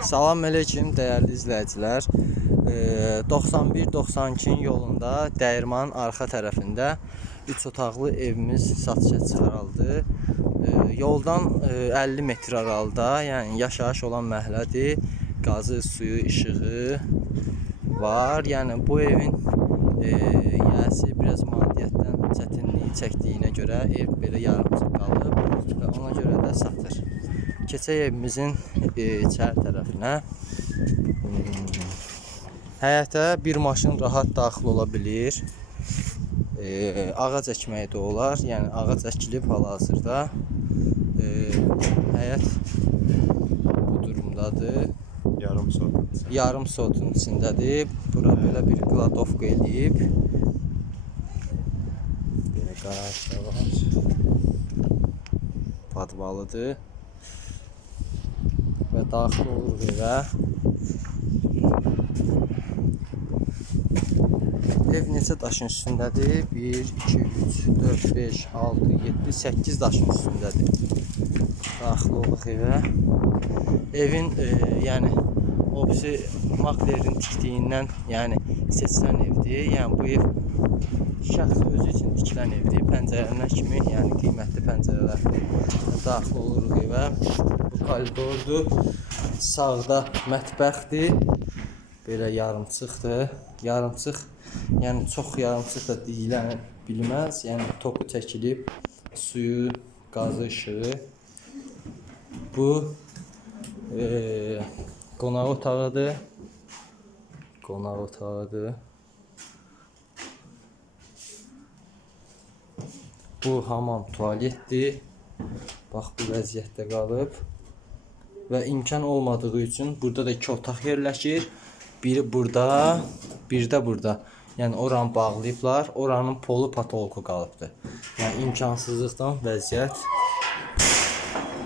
Salam əleykum dəyərli izləyicilər. Ee, 91-92 yolunda Dəyirmanın arxa tərəfində 3 otaqlı evimiz satışa çıxarıldı. Ee, yoldan e, 50 metr aralıda, yəni yaşayış olan məhəllədir. Qazı, suyu, işığı var. Yəni bu evin e, yiyəsi biraz maddiyyatdan çətinliyi çəkdiyinə görə ev belə yarımçıq qalıb və ona görə də satır. Keçək evimizin e, içəri tərəfinə. Hmm. Həyətə bir maşın rahat daxil ola bilir. E, ağac əkməyi də olar. Yəni ağac əkilib hal-hazırda. E, həyət bu durumdadır. Yarım saat. Yarım sotun içindədir. Bura belə bir qladovka eləyib. Belə qaraj da var. Padvalıdır. Daxil oluruq evə. Ev neçə daşın üstündədir? 1, 2, 3, 4, 5, 6, 7, 8 daşın üstündədir. Daxil oluq evə. Evin e, yəni o maklerin tikdiyindən, yəni seçilən evdir. Yəni bu ev şəxs özü üçün tikilən evdir. Pəncərələr kimi, yəni qiymətli pəncərələr daxil oluruq evə. Bu koridordur. Sağda mətbəxdir. Belə yarımçıqdır. Yarımçıq, yəni çox yarımçıq da deyilən bilməz. Yəni topu çəkilib, suyu, qazı, işığı. Bu eee qonaq otağıdır. Qonaq otağıdır. Bu hamam tualetdir. Bax bu vəziyyətdə qalıb. Və imkan olmadığı üçün burada da iki otaq yerləşir. Biri burada, biri də burada. Yəni oranı bağlayıblar. Oranın polu patolku qalıbdı. Yəni imkansızlıqdan vəziyyət